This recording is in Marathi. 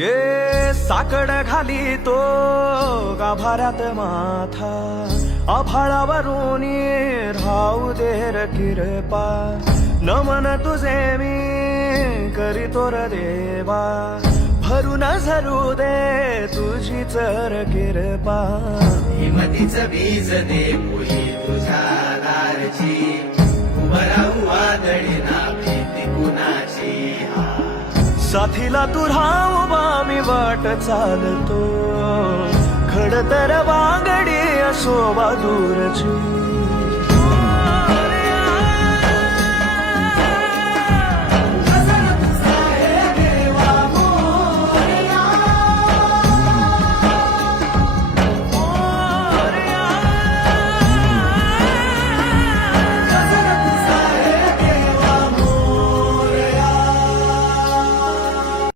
ये साकड घाली तो गाभाऱ्यात माथा, आभाळावरून राहू दे र किरपा, नमन तुझे मी करीतो र देवा, भरून झरू दे तुझी चर किरपा. हिमतीच बीज दे पोही तुझ्या दारची, उभं राहू वादळी ना भीती कुणाची. साथीला तू राहूबा मी वाट चालतो, खडतर वांगडी असो दूरची.